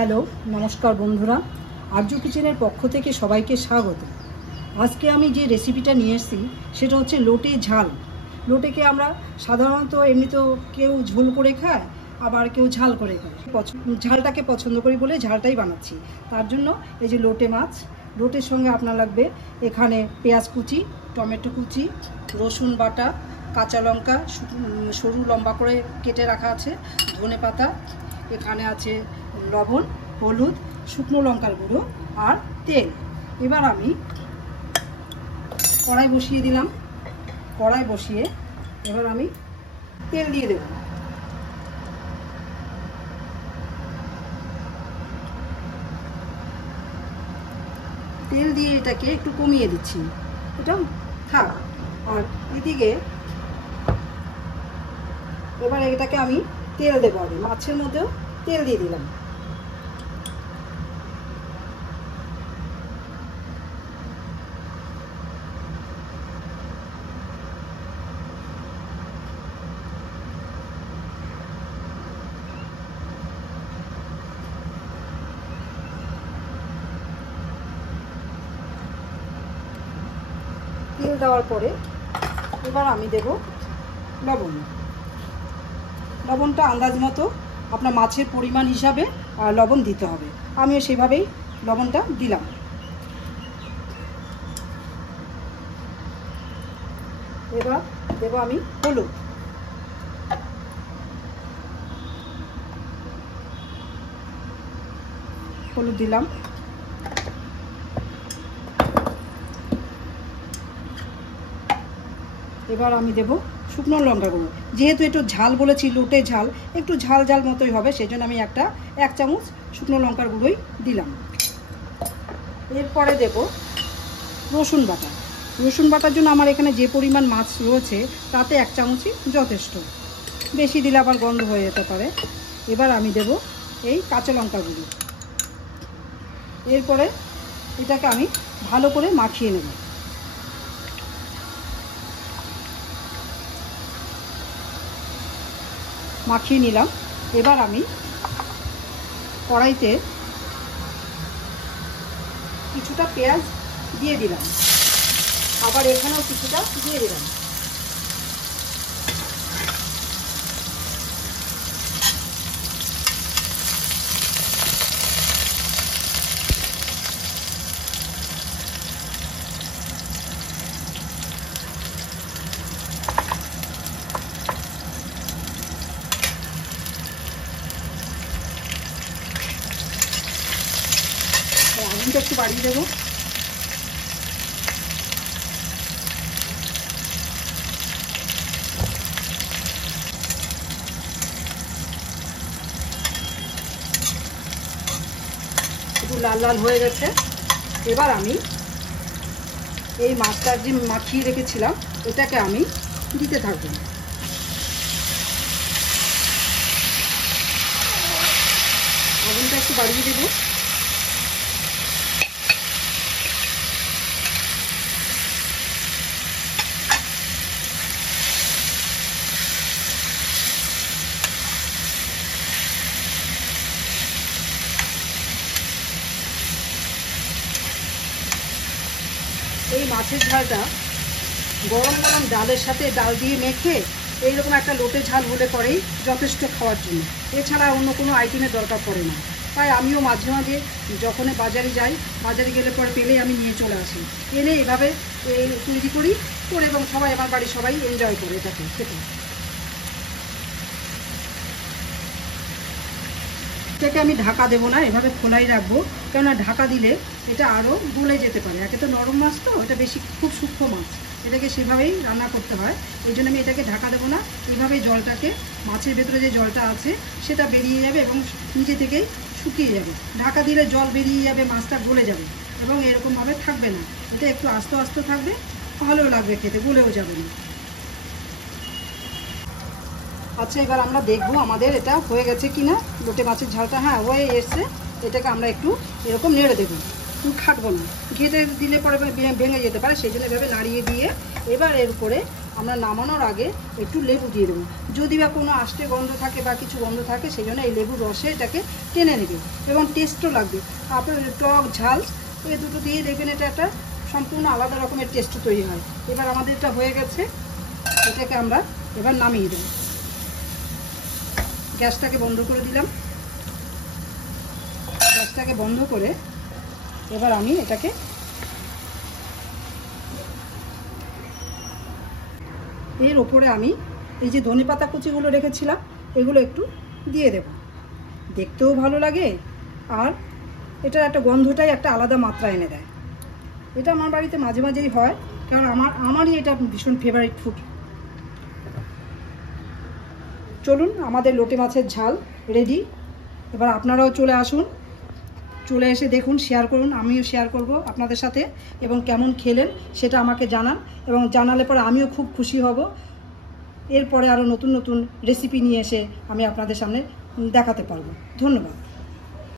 Hello, নমস্কার বন্ধুরা। আর্য কিচেনের পক্ষ থেকে সবাইকে স্বাগত। আজকে আমি যে রেসিপিটা নিয়ে এসেছি সেটা হচ্ছে লোটে ঝাল। লোটেকে আমরা সাধারণত এমনিতেও কেউ ঝোল করে খায়, আবার কেউ ঝাল করে খায়। ঝালটাকে পছন্দ করি বলে ঝালটাই বানাচ্ছি। তার জন্য এই যে লোটে মাছ, লোটের সঙ্গে আপনার লাগবে এখানে পেঁয়াজ কুচি, টমেটো কুচি, রসুন বাটা, কাঁচা লঙ্কা সরু লম্বা করে কেটে রাখা আছে, ধনেপাতা, এখানে আছে লবণ, হলুদ, শুকনো লঙ্কার গুঁড়ো আর তেল। এবার আমি কড়াই বসিয়ে দিলাম। কড়াই বসিয়ে এবার আমি তেল দিয়ে দেব। তেল দিয়ে এটাকে একটু কমিয়ে দিচ্ছি, এটা থাক। আর এদিকে এবার এটাকে আমি তেল দেবো। আগে মাছের মধ্যেও তেল দিয়ে দিলাম। তেল দেওয়ার পরে এবার আমি দেব লবণ। লবণটা আন্দাজ মতো আপনার মাছের পরিমাণ হিসাবে লবণ দিতে হবে। আমিও সেভাবেই লবণটা দিলাম। এবার দেব আমি হলুদ। হলুদ দিলাম। এবার আমি দেব শুকনো লঙ্কা গুঁড়ো। যেহেতু একটু ঝাল বলেছি, লোটে ঝাল, একটু ঝাল ঝাল মতোই হবে, সেই জন্য আমি এক চামচ শুকনো লঙ্কার গুঁড়োই দিলাম। এরপরে দেব রসুন বাটা। রসুন বাটার জন্য আমার এখানে যে পরিমাণ মাছ রয়েছে তাতে এক চামচই যথেষ্ট, বেশি দিলে আবার গন্ধ হয়ে যেতে পারে। এবার আমি দেব এই কাঁচা লঙ্কা গুঁড়ো। এরপরে এটাকে আমি ভালো করে মাখিয়ে নেব। মাখিয়ে নিলাম। এবার আমি কড়াইতে কিছুটা পেঁয়াজ দিয়ে দিলাম, আবার এখানেও কিছুটা দিয়ে দিলাম। আগুনটা একটু বাড়িয়ে দেবো। একটু লাল লাল হয়ে গেছে। এবার আমি এই মাছটা যে মাখিয়ে রেখেছিলাম এটাকে আমি দিতে থাকবো। আগুনটা একটু বাড়িয়ে দেবো। এই মাছের ঝালটা গরম গরম ডালের সাথে ডাল দিয়ে মেখে এইরকম একটা লোটে ঝাল হলে পরেই যথেষ্ট খাওয়ার জন্য। এছাড়া অন্য কোনো আইটেমের দরকার পড়ে না। তাই আমিও মাঝে মাঝে যখন বাজারে যাই, বাজারে গেলে পরে পেলেই আমি নিয়ে চলে আসি। এনে এভাবে তৈরি করি করে এবং সবাই, আমার বাড়ির সবাই এনজয় করে এটাকে খেতে। এটাকে আমি ঢাকা দেবো না, এভাবে খোলাই রাখবো। কেননা ঢাকা দিলে এটা আরও গলে যেতে পারে। একে তো নরম মাছ, তো এটা বেশি খুব সূক্ষ্ম মাছ, এটাকে সেভাবেই রান্না করতে হয়। এই জন্য আমি এটাকে ঢাকা দেবো না। এইভাবেই জলটাকে, মাছের ভেতরে যে জলটা আছে সেটা বেরিয়ে যাবে এবং নিচে থেকেই শুকিয়ে যাবে। ঢাকা দিলে জল বেরিয়ে যাবে, মাছটা গলে যাবে এবং এরকমভাবে থাকবে না। এটা একটু আস্তে আস্তে থাকবে, ভালোও লাগবে খেতে, গলেও যাবে না। আচ্ছা, এবার আমরা দেখবো আমাদের এটা হয়ে গেছে কিনা লোটে মাছের ঝালটা। হ্যাঁ, হয়ে এসছে। এটাকে আমরা একটু এরকম নেড়ে দেবো, খাটবো না, ঘেটে দিলে পরে ভেঙে যেতে পারে, সেই জন্য এভাবে নাড়িয়ে দিয়ে এবার এর উপরে আমরা নামানোর আগে একটু লেবু দিয়ে দেবো। যদি বা কোনো আষ্টে গন্ধ থাকে বা কিছু গন্ধ থাকে, সেই জন্য এই লেবুর রসে এটাকে টেনে নেবে এবং টেস্টও লাগবে। আপনার টক ঝাল এই দুটো দিয়ে দেখবেন এটা একটা সম্পূর্ণ আলাদা রকমের টেস্ট তৈরি হয়। এবার আমাদের এটা হয়ে গেছে, এটাকে আমরা এবার নামিয়ে দেবো। গ্যাসটাকে বন্ধ করে দিলাম। গ্যাসটাকে বন্ধ করে এবার আমি এটাকে এর ওপরে আমি এই যে ধনেপাতা কুচিগুলো রেখেছিলাম এগুলো একটু দিয়ে দেব। দেখতেও ভালো লাগে আর এটার একটা গন্ধটাই একটা আলাদা মাত্রা এনে দেয়। এটা আমার বাড়িতে মাঝে মাঝেই হয়, কারণ আমারই এটা ভীষণ ফেভারিট ফুড। চলুন, আমাদের লোটে মাছের ঝাল রেডি। এবার আপনারাও চলে আসুন, চলে এসে দেখুন, শেয়ার করুন, আমিও শেয়ার করব আপনাদের সাথে, এবং কেমন খেলেন সেটা আমাকে জানান, এবং জানালে পরে আমিও খুব খুশি হব। এরপরে আরও নতুন নতুন রেসিপি নিয়ে এসে আমি আপনাদের সামনে দেখাতে পারবো। ধন্যবাদ।